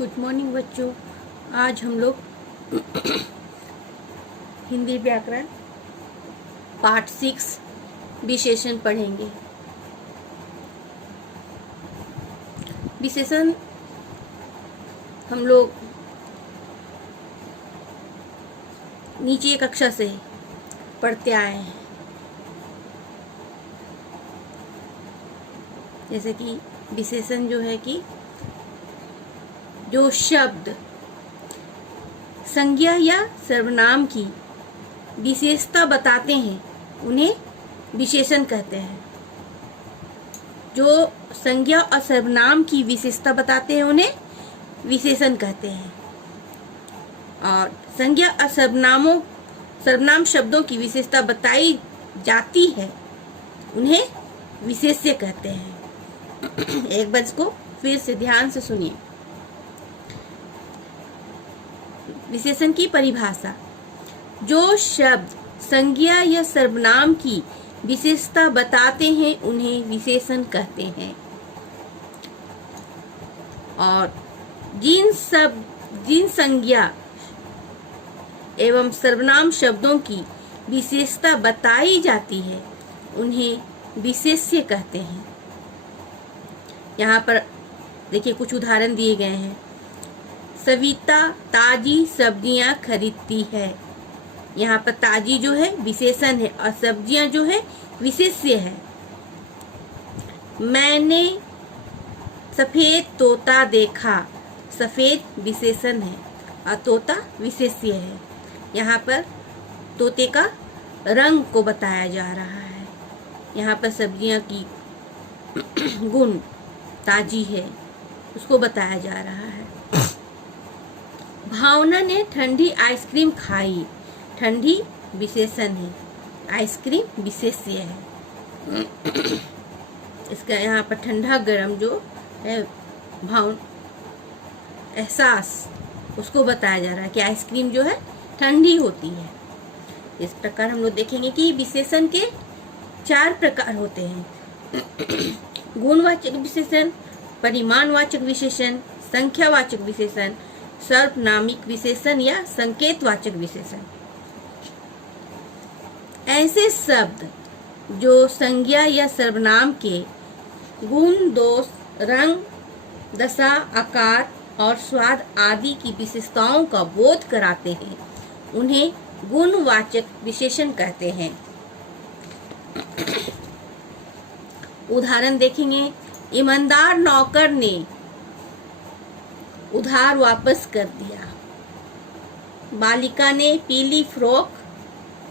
Good morning बच्चों। आज हम लोग हिंदी व्याकरण पार्ट 6 विशेषण पढ़ेंगे। विशेषण हम लोग नीचे कक्षा से पढ़ते आए हैं, जैसे कि विशेषण जो है कि जो शब्द संज्ञा या सर्वनाम की विशेषता बताते हैं उन्हें विशेषण कहते हैं। जो संज्ञा और सर्वनाम की विशेषता बताते हैं उन्हें विशेषण कहते हैं, और संज्ञा और सर्वनाम शब्दों की विशेषता बताई जाती है उन्हें विशेष्य कहते हैं। एक बार इसको फिर से ध्यान से सुनिए। विशेषण की परिभाषा: जो शब्द संज्ञा या सर्वनाम की विशेषता बताते हैं उन्हें विशेषण कहते हैं, और जिन संज्ञा एवं सर्वनाम शब्दों की विशेषता बताई जाती है उन्हें विशेष्य कहते हैं। यहाँ पर देखिए कुछ उदाहरण दिए गए हैं। सविता ताजी सब्जियां खरीदती है। यहाँ पर ताजी जो है विशेषण है और सब्जियां जो है विशेष्य है। मैंने सफेद तोता देखा। सफेद विशेषण है और तोता विशेष्य है। यहाँ पर तोते का रंग को बताया जा रहा है। यहाँ पर सब्जियां की गुण ताजी है उसको बताया जा रहा है। भावना ने ठंडी आइसक्रीम खाई। ठंडी विशेषण है, आइसक्रीम विशेष्य है। इसका यहाँ पर ठंडा गर्म जो है एहसास उसको बताया जा रहा है कि आइसक्रीम जो है ठंडी होती है। इस प्रकार हम लोग देखेंगे कि विशेषण के 4 प्रकार होते हैं: गुणवाचक विशेषण, परिमाणवाचक विशेषण, संख्यावाचक विशेषण, सर्वनामिक विशेषण या संकेतवाचक विशेषण। ऐसे शब्द जो संज्ञा या सर्वनाम के गुण, दोष, रंग, दशा, आकार और स्वाद आदि की विशेषताओं का बोध कराते हैं उन्हें गुणवाचक विशेषण कहते हैं। उदाहरण देखेंगे। ईमानदार नौकर ने उधार वापस कर दिया। बालिका ने पीली फ्रॉक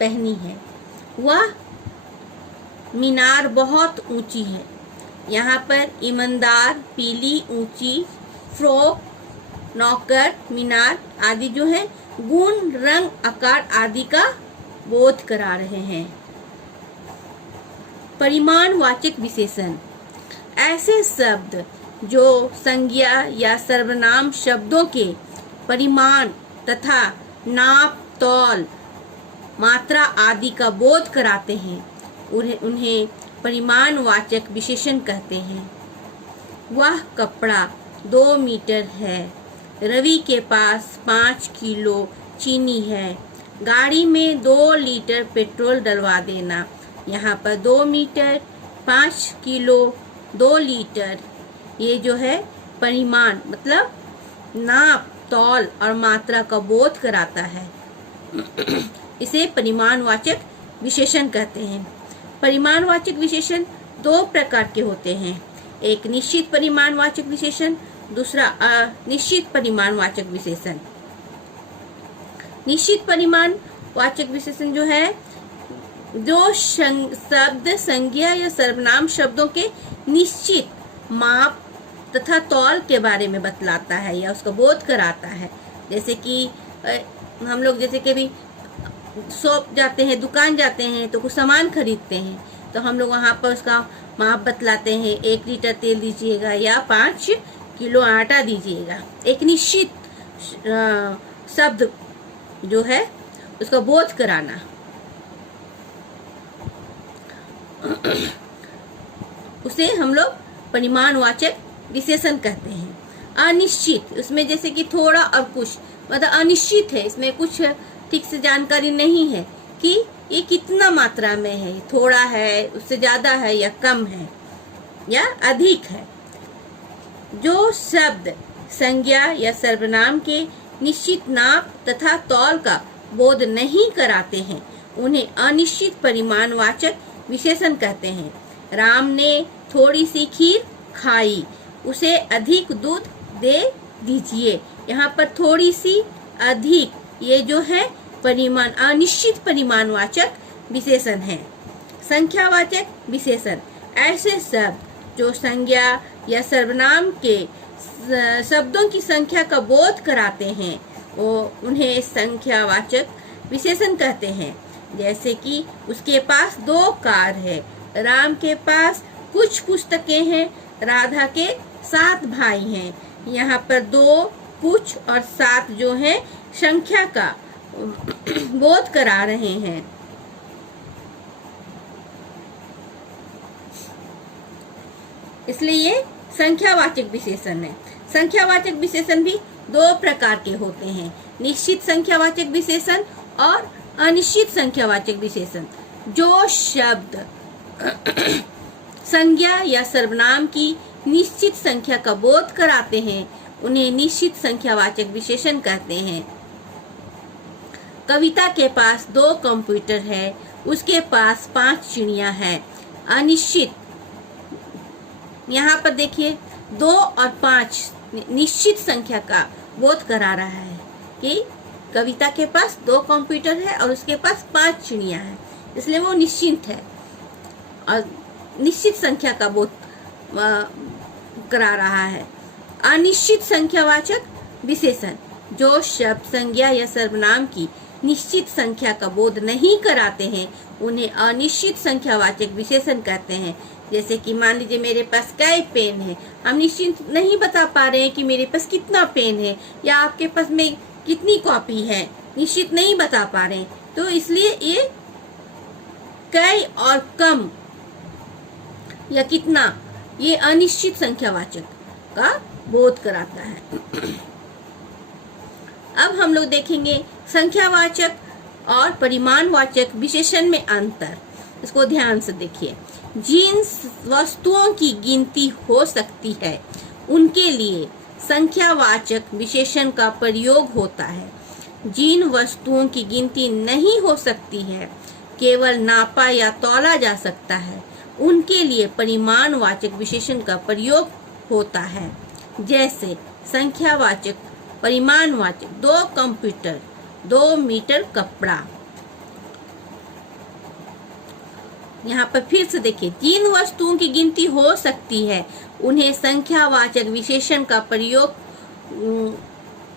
पहनी है। वह मीनार बहुत ऊंची है। यहाँ पर ईमानदार, पीली, ऊंची, फ्रॉक, नौकर, मीनार आदि जो है गुण, रंग, आकार आदि का बोध करा रहे हैं। परिमाणवाचक विशेषण: ऐसे शब्द जो संज्ञा या सर्वनाम शब्दों के परिमाण तथा नाप, तौल, मात्रा आदि का बोध कराते हैं उन्हें परिमाणवाचक विशेषण कहते हैं। वह कपड़ा 2 मीटर है। रवि के पास 5 किलो चीनी है। गाड़ी में 2 लीटर पेट्रोल डलवा देना। यहाँ पर 2 मीटर, 5 किलो, 2 लीटर ये जो है परिमाण मतलब नाप, तौल और मात्रा का बोध कराता है। इसे परिमाणवाचक विशेषण कहते हैं। परिमाणवाचक विशेषण 2 प्रकार के होते हैं। एक निश्चित परिमाणवाचक विशेषण, दूसरा अनिश्चित परिमाणवाचक विशेषण। निश्चित परिमाणवाचक विशेषण जो है जो शब्द संज्ञा या सर्वनाम शब्दों के निश्चित माप तथा तौल के बारे में बतलाता है या उसका बोध कराता है। जैसे कि हम लोग जैसे कि भी शॉप जाते हैं, दुकान जाते हैं तो कुछ सामान खरीदते हैं तो हम लोग वहाँ पर उसका माप बतलाते हैं। 1 लीटर तेल दीजिएगा या 5 किलो आटा दीजिएगा। एक निश्चित शब्द जो है उसका बोध कराना। उसे हम लोग परिमाणवाचक विशेषण कहते हैं। अनिश्चित, उसमें जैसे कि थोड़ा और कुछ, मतलब अनिश्चित है, इसमें कुछ ठीक से जानकारी नहीं है कि ये कितना मात्रा में है, थोड़ा है, उससे ज्यादा है या कम है या अधिक है। जो शब्द संज्ञा या सर्वनाम के निश्चित नाप तथा तौल का बोध नहीं कराते हैं उन्हें अनिश्चित परिमाणवाचक विशेषण कहते हैं। राम ने थोड़ी सी खीर खाई, उसे अधिक दूध दे दीजिए। यहाँ पर थोड़ी सी, अधिक, ये जो है परिमाण, अनिश्चित परिमाणवाचक विशेषण है। संख्यावाचक विशेषण ऐसे शब्द जो संज्ञा या सर्वनाम के शब्दों की संख्या का बोध कराते हैं वो उन्हें संख्यावाचक विशेषण कहते हैं। जैसे कि उसके पास 2 कार है, राम के पास कुछ पुस्तकें हैं, राधा के 7 भाई हैं। यहाँ पर 2, कुछ और 7 जो है संख्या का बोध करा रहे हैं। इसलिए ये संख्यावाचक विशेषण है। संख्यावाचक विशेषण भी 2 प्रकार के होते हैं, निश्चित संख्यावाचक विशेषण और अनिश्चित संख्यावाचक विशेषण। जो शब्द संज्ञा या सर्वनाम की निश्चित संख्या का बोध कराते हैं उन्हें निश्चित संख्यावाचक विशेषण कहते हैं। कविता के पास 2 कंप्यूटर है, उसके पास 5 चिड़िया है। अनिश्चित, यहाँ पर देखिए 2 और 5 निश्चित संख्या का बोध करा रहा है कि कविता के पास 2 कंप्यूटर है और उसके पास 5 चिड़िया है, इसलिए वो निश्चित है और निश्चित संख्या का बोध करा रहा है। अनिश्चित संख्यावाचक विशेषण जो शब्द संज्ञा या सर्वनाम की निश्चित संख्या का बोध नहीं कराते हैं उन्हें अनिश्चित संख्यावाचक विशेषण कहते हैं। जैसे कि मान लीजिए मेरे पास कई पेन है, हम निश्चित नहीं बता पा रहे हैं कि मेरे पास कितना पेन है या आपके पास में कितनी कॉपी है, निश्चित नहीं बता पा रहे हैं, तो इसलिए ये कई और कम या कितना, ये अनिश्चित संख्यावाचक का बोध कराता है। अब हम लोग देखेंगे संख्यावाचक और परिमाणवाचक विशेषण में अंतर। इसको ध्यान से देखिए। जिन वस्तुओं की गिनती हो सकती है उनके लिए संख्यावाचक विशेषण का प्रयोग होता है। जिन वस्तुओं की गिनती नहीं हो सकती है, केवल नापा या तौला जा सकता है, उनके लिए परिमाणवाचक विशेषण का प्रयोग होता है। जैसे संख्यावाचक, परिमाणवाचक 2 कंप्यूटर, 2 मीटर कपड़ा। यहाँ पर फिर से देखिए, जिन वस्तुओं की गिनती हो सकती है उन्हें संख्यावाचक विशेषण का प्रयोग,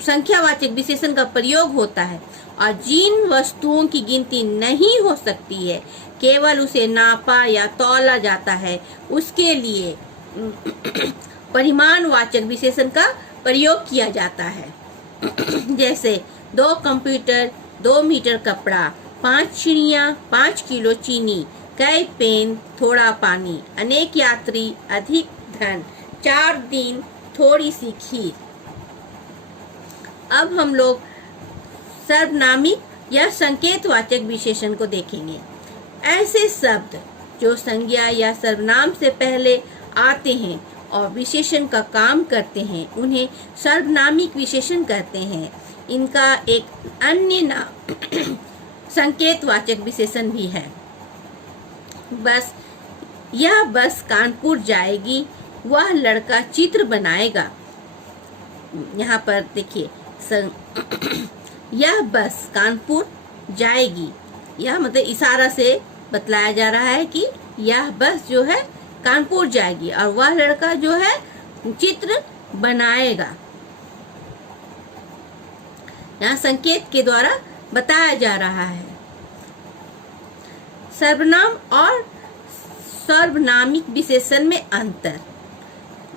संख्यावाचक विशेषण का प्रयोग होता है, और जिन वस्तुओं की गिनती नहीं हो सकती है, केवल उसे नापा या तौला जाता है, उसके लिए परिमाणवाचक विशेषण का प्रयोग किया जाता है। जैसे 2 कंप्यूटर, 2 मीटर कपड़ा, 5 चिड़िया, 5 किलो चीनी, कई पेन, थोड़ा पानी, अनेक यात्री, अधिक धन, 4 दिन, थोड़ी सी खीर। अब हम लोग सर्वनामिक या संकेतवाचक विशेषण को देखेंगे। ऐसे शब्द जो संज्ञा या सर्वनाम से पहले आते हैं और विशेषण का काम करते हैं उन्हें सर्वनामिक विशेषण कहते हैं। इनका एक अन्य नाम संकेतवाचक विशेषण भी है। यह बस कानपुर जाएगी, वह लड़का चित्र बनाएगा। यहाँ पर देखिए, यह बस कानपुर जाएगी, यह मतलब इशारा से बतलाया जा रहा है कि यह बस जो है कानपुर जाएगी और वह लड़का जो है चित्र बनाएगा। यहाँ संकेत के द्वारा बताया जा रहा है। सर्वनाम और सर्वनामिक विशेषण में अंतर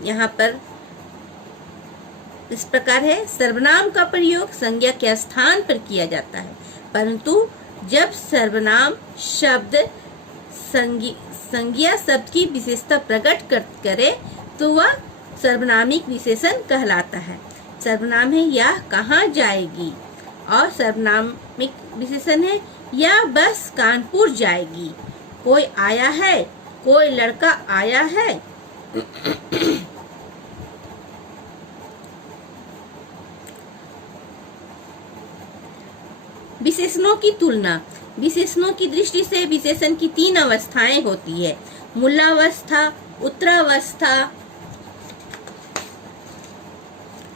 यहाँ पर इस प्रकार है। सर्वनाम का प्रयोग संज्ञा के स्थान पर किया जाता है, परंतु जब सर्वनाम शब्द संज्ञा शब्द की विशेषता प्रकट करे तो वह सर्वनामिक विशेषण कहलाता है। सर्वनाम है यह कहाँ जाएगी, और सर्वनामिक विशेषण है यह बस कानपुर जाएगी। कोई आया है, कोई लड़का आया है। विशेषणों की तुलना। विशेषणों की दृष्टि से विशेषण की 3 अवस्थाएं होती है: मूलावस्था, उत्तरावस्था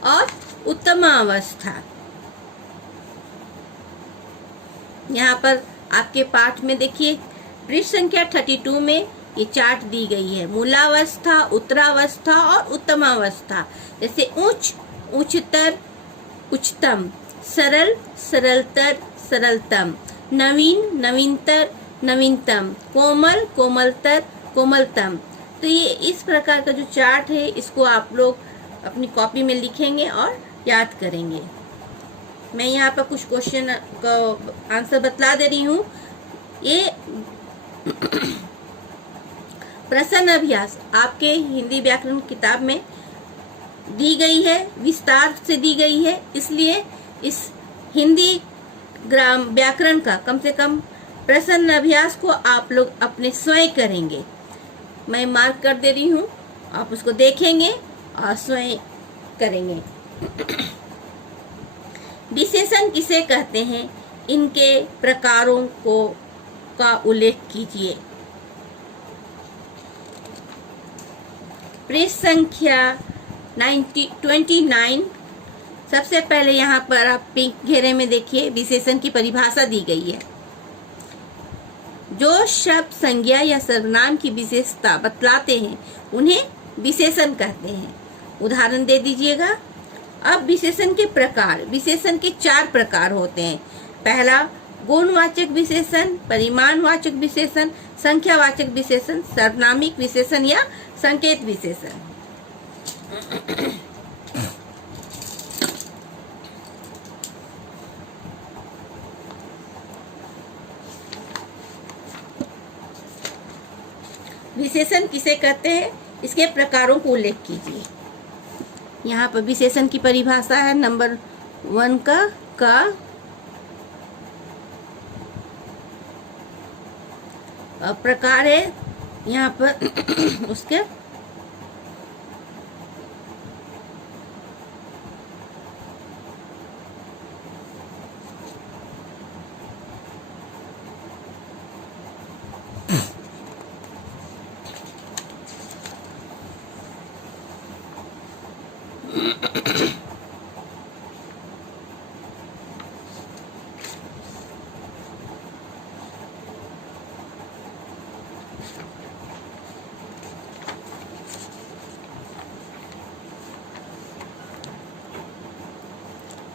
और उत्तमावस्था। यहाँ पर आपके पाठ में देखिए, पृष्ठ संख्या 32 में ये चार्ट दी गई है। मूलावस्था, उत्तरावस्था और उत्तमावस्था। जैसे उच्च, उच्चतर, उच्चतम, सरल, सरलतर, सरलतम, नवीन, नवीनतर, नवीनतम, कोमल, कोमलतर, कोमलतम। तो ये इस प्रकार का जो चार्ट है, इसको आप लोग अपनी कॉपी में लिखेंगे और याद करेंगे। मैं यहाँ पर कुछ क्वेश्चन का आंसर बतला दे रही हूँ। ये प्रश्न अभ्यास आपके हिंदी व्याकरण किताब में दी गई है, विस्तार से दी गई है, इसलिए इस हिंदी ग्राम व्याकरण का कम से कम प्रश्न अभ्यास को आप लोग अपने स्वयं करेंगे। मैं मार्क कर दे रही हूँ, आप उसको देखेंगे और स्वयं करेंगे। विशेषण किसे कहते हैं, इनके प्रकारों का उल्लेख कीजिए। पृष्ठ संख्या 29। सबसे पहले यहाँ पर आप पिंक घेरे में देखिए, विशेषण की परिभाषा दी गई है। जो शब्द संज्ञा या सर्वनाम की विशेषता बतलाते हैं उन्हें विशेषण कहते हैं। उदाहरण दे दीजिएगा। अब विशेषण के प्रकार। विशेषण के 4 प्रकार होते हैं। पहला गुणवाचक विशेषण, परिमाणवाचक विशेषण, संख्यावाचक विशेषण, सर्वनामिक विशेषण या संकेत विशेषण। विशेषण किसे कहते हैं, इसके प्रकारों को उल्लेख कीजिए। यहाँ पर विशेषण की परिभाषा है नंबर 1 का प्रकार है यहाँ पर उसके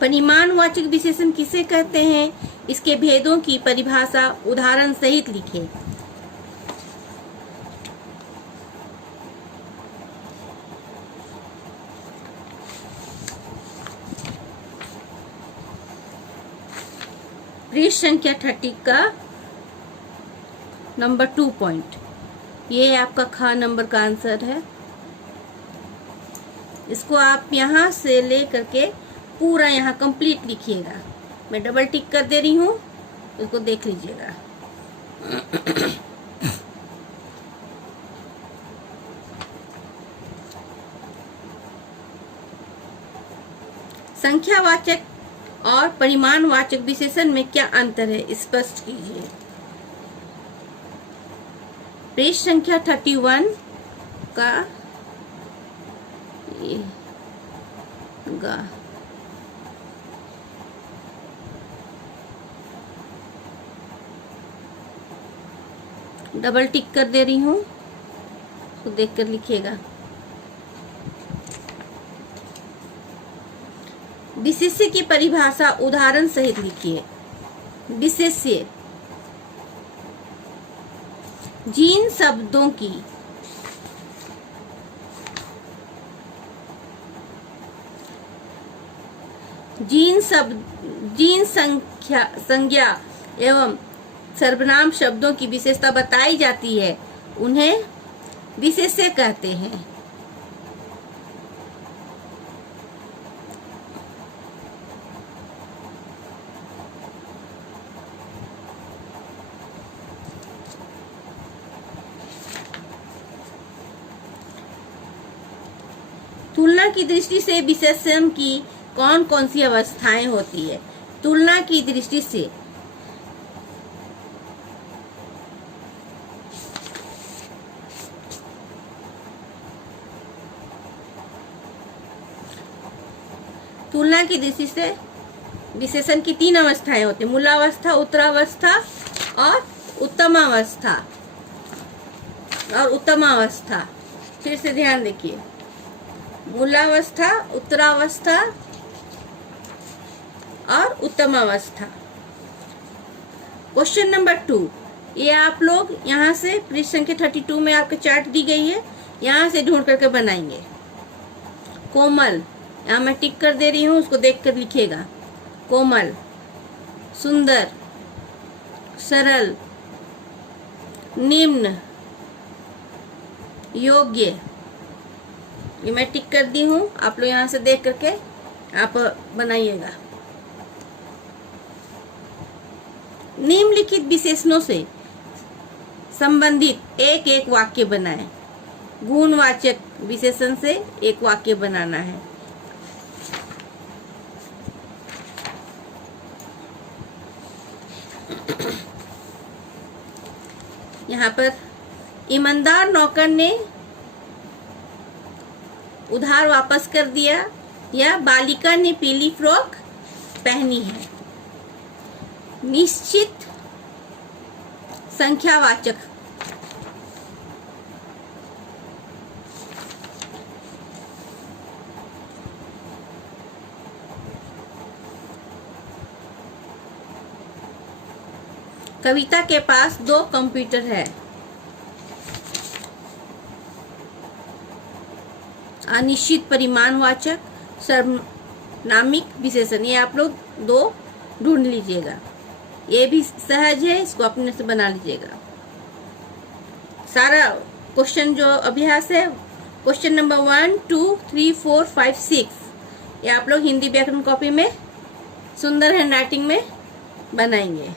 परिमाणवाचक विशेषण किसे कहते हैं, इसके भेदों की परिभाषा उदाहरण सहित लिखें। पृष्ठ संख्या 30 का नंबर 2 पॉइंट, ये आपका ख नंबर का आंसर है। इसको आप यहाँ से ले करके पूरा यहाँ कंप्लीट लिखिएगा। मैं डबल टिक कर दे रही हूँ, उसको देख लीजिएगा। संख्यावाचक और परिमाणवाचक विशेषण में क्या अंतर है, स्पष्ट कीजिए। पृष्ठ संख्या 31 का गा डबल टिक कर दे रही हूँ, तो देख कर लिखिएगा। विशेष्य की परिभाषा उदाहरण सहित लिखिए। विशेष्य जिन शब्दों की जिन संज्ञा एवं सर्वनाम शब्दों की विशेषता बताई जाती है उन्हें विशेष्य कहते हैं। तुलना की दृष्टि से विशेषण की कौन कौन सी अवस्थाएं होती है? तुलना की दृष्टि से तुलना की दृष्टि से विशेषण की 3 अवस्थाएं होती है, मूलावस्था, उत्तरावस्था और उत्तमावस्था। फिर से ध्यान देखिए, मूलावस्था, उत्तरावस्था और उत्तमावस्था। क्वेश्चन नंबर 2, ये आप लोग यहाँ से पृष्ठ संख्या 32 में आपके चार्ट दी गई है, यहाँ से ढूंढ करके बनाएंगे। कोमल, यहाँ मैं टिक कर दे रही हूँ, उसको देख कर लिखिएगा। कोमल, सुंदर, सरल, निम्न, योग्य, ये मैं टिक कर दी हूँ। आप लोग यहाँ से देख करके आप बनाइएगा। निम्नलिखित विशेषणों से संबंधित एक एक वाक्य बनाएं। गुणवाचक विशेषण से एक वाक्य बनाना है। यहाँ पर ईमानदार नौकर ने उधार वापस कर दिया, या बालिका ने पीली फ्रॉक पहनी है। निश्चित संख्यावाचक कविता के पास 2 कंप्यूटर है। अनिश्चित परिमाणवाचक सर्वनामिक विशेषण, ये आप लोग 2 ढूंढ लीजिएगा। ये भी सहज है, इसको अपने से बना लीजिएगा। सारा क्वेश्चन जो अभ्यास है, क्वेश्चन नंबर 1, 2, 3, 4, 5, 6, ये आप लोग हिंदी व्याकरण कॉपी में सुंदर हैंडराइटिंग में बनाएंगे।